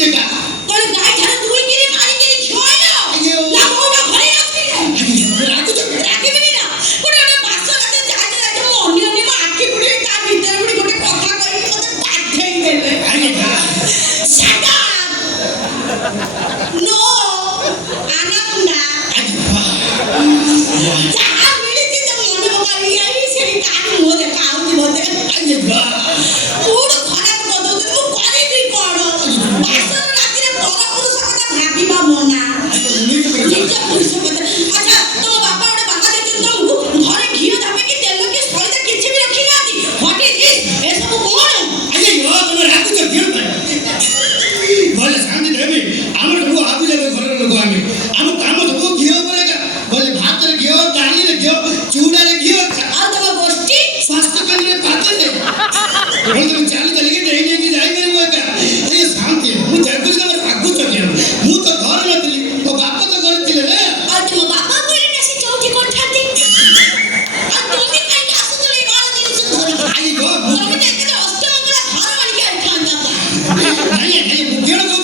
देखा कोण गाय झालं तुम्ही किती मारी किती छोयलो ना मोठा घरी नसते राखू तो राखिबिनी ना कोण एवढे पाचशे राहते जायचे जायचे मोनी आणि मग आखी पुढे त्या भीतर पुढे कुठे कथा करी मग पाठवून गेले अरे का शट अप नो आनाकुंडा ଯାହା ମିଳିଛି ତ ମନେ ପକାଇ ଆଇ ସେଇ କାହାକୁ ମୋ ଦେଖା ଆଉତି ବୋଧେ अरे वाह ମୁଡ ଖରାପ କରିଦଉଛନ୍ତି ମୁଁ କରିବି କଣ ବାସନ ରାତିରେ ପରପୁରୁଷ କଥା ଭାବିବା ମନା ନିଜ ପୁରୁଷ କଥା ଆଚ୍ଛା ତମ ବାପା ଗୋଟେ ବାହା ଦେଇଛନ୍ତି ତମକୁ ଘରେ ଘିଅ ଧାପେ କି ତେଲ କି ସଳିତା କିଛି ବି ରଖିନାହାନ୍ତି ହ୍ୱାଟ ଇଜ ଦିସ୍ ଏସବୁ କଣ अरे वाह तुम राखू तो क्यों बोले शांति देवी आम सब आबि जाबे घर लोक आम काम सब घिओ पर बोले भात रे घिओ डाली रे घिओ चूड़ा रे घिओ ଆଉ ତମ ଗୋଷ୍ଠୀ स्वास्थ्य केंद्र पाते ले बोल तुम चाली चली के नहीं नहीं जाई करे वो का ये शांति मु जगुल के राखू तो क्यों मु तो घर नथली तो बाप तो घर थिले रे ଆଉ ତମ ବାପା କହିଲେ ନା ସେ ଚଉଠି କରିଥାନ୍ତି ଆଉ ତମେ କାହିଁକି ଆସୁଥିଲ ଏ ବାଳ ଜିନିଷ ଧରିକି आई गो ତମେ ତ ଏତେ ଅଷ୍ଟମଙ୍ଗଳା ଘର ମାଲିକା ହେଇଥାନ୍ତା नहीं नहीं मुकेण को